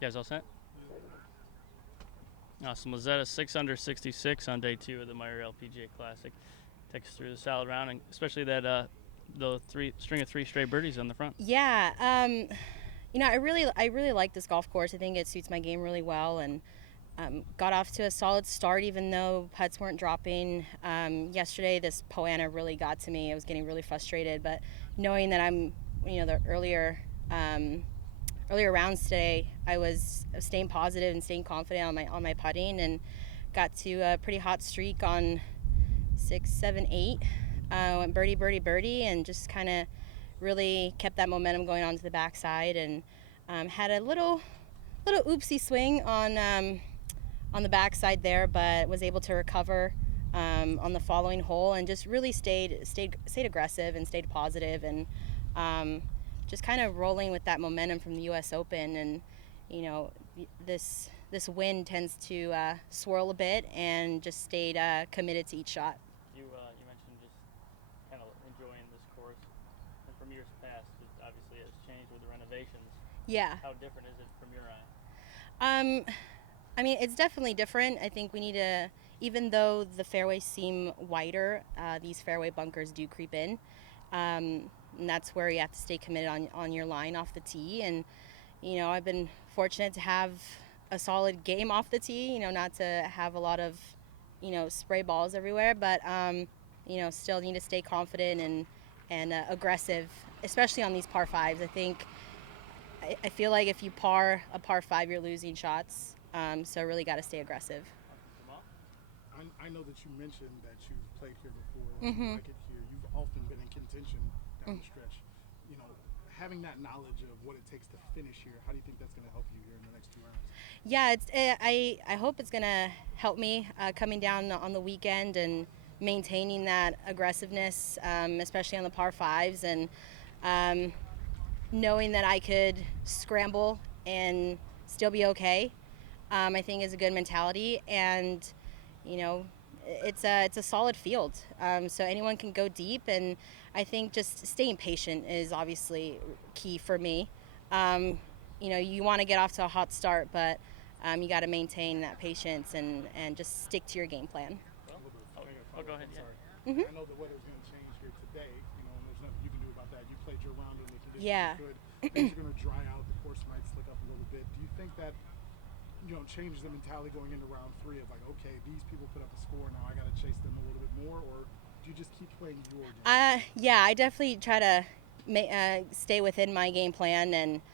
You guys all set? Awesome. Lizette, 6 under 66 on day 2 of the Meijer LPGA Classic. Take us through the solid round, and especially that the string of 3 straight birdies on the front. Yeah, I really like this golf course. I think it suits my game really well, and got off to a solid start even though putts weren't dropping. Yesterday, this Poana really got to me. I was getting really frustrated, but knowing that the earlier rounds today, I was staying positive and staying confident on my putting, and got to a pretty hot streak on 6, 7, 8. Went birdie, birdie, birdie, and just kind of really kept that momentum going on to the backside, and had a little oopsie swing on the backside there, but was able to recover on the following hole, and just really stayed aggressive and stayed positive, and just kind of rolling with that momentum from the U.S. Open. And this wind tends to swirl a bit, and just stayed committed to each shot. You mentioned just kind of enjoying this course, and from years past, obviously it has changed with the renovations. Yeah. How different is it from your eye? I mean, it's definitely different. I think we need to, even though the fairways seem wider, these fairway bunkers do creep in. And that's where you have to stay committed on your line off the tee. And, I've been fortunate to have a solid game off the tee, not to have a lot of, spray balls everywhere, but, still need to stay confident and aggressive, especially on these par fives. I feel like if you par a par 5, you're losing shots. So really got to stay aggressive. I know that you mentioned that you've played here before, Mm-hmm. you like it here. You've often been in contention down the stretch. Having that knowledge of what it takes to finish here, how do you think that's going to help you here in the next 2 rounds? Yeah, I hope it's gonna help me coming down on the weekend and maintaining that aggressiveness, especially on the par fives, and um, knowing that I could scramble and still be okay. I think is a good mentality, and you know, it's a solid field, so anyone can go deep, and I think just staying patient is obviously key for me. Um, you want to get off to a hot start, but you got to maintain that patience and just stick to your game plan. Go ahead. Sorry. Mm-hmm. I know the weather's going to change here today, and there's nothing you can do about that. You played your round in the conditions Yeah. you could. Things are going to dry out. The course might slick up a little bit. Do you think that changes the mentality going into round 3 of like, okay, these people put up a score, now I got to chase them a little bit more, or do you just keep playing your game? Yeah, I definitely try to stay within my game plan, and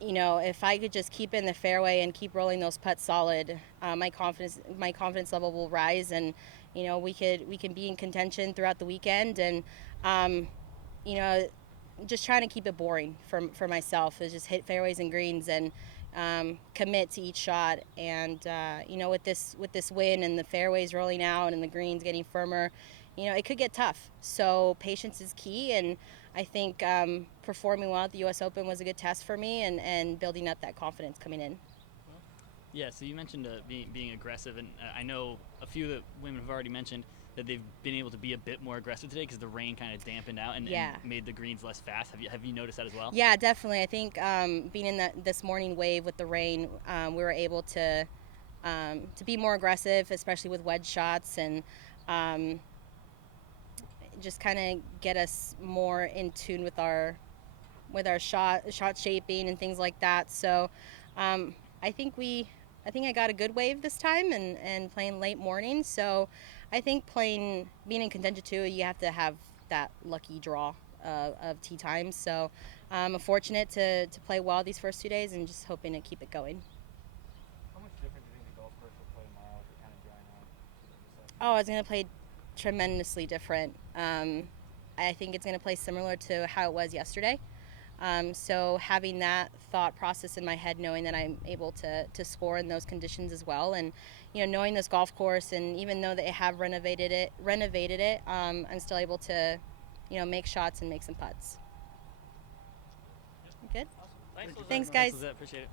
if I could just keep in the fairway and keep rolling those putts solid, my confidence level will rise, and we can be in contention throughout the weekend, and um, you know just trying to keep it boring for myself is just hit fairways and greens, and commit to each shot. And with this win and the fairways rolling out and the greens getting firmer, it could get tough. So patience is key, and I think performing well at the U.S. Open was a good test for me, and building up that confidence coming in. Yeah, so you mentioned being aggressive, and I know a few of the women have already mentioned that they've been able to be a bit more aggressive today because the rain kind of dampened out and made the greens less fast. Have you noticed that as well? Yeah, definitely. I think being in this morning wave with the rain, we were able to be more aggressive, especially with wedge shots, and just kind of get us more in tune with our shot shaping and things like that. So um, I think I got a good wave this time, and playing late morning. So I think being in contention too, you have to have that lucky draw of tee times. So I'm fortunate to play well these first 2 days, and just hoping to keep it going. How much different do you think the golf course will play tomorrow if it kind of drying out? Oh, it's going to play tremendously different. I think it's going to play similar to how it was yesterday. So having that thought process in my head, knowing that I'm able to score in those conditions as well, and knowing this golf course, and even though they have renovated it, I'm still able to make shots and make some putts. Good. Awesome. Thanks, guys. Thanks, Lizette. Appreciate it.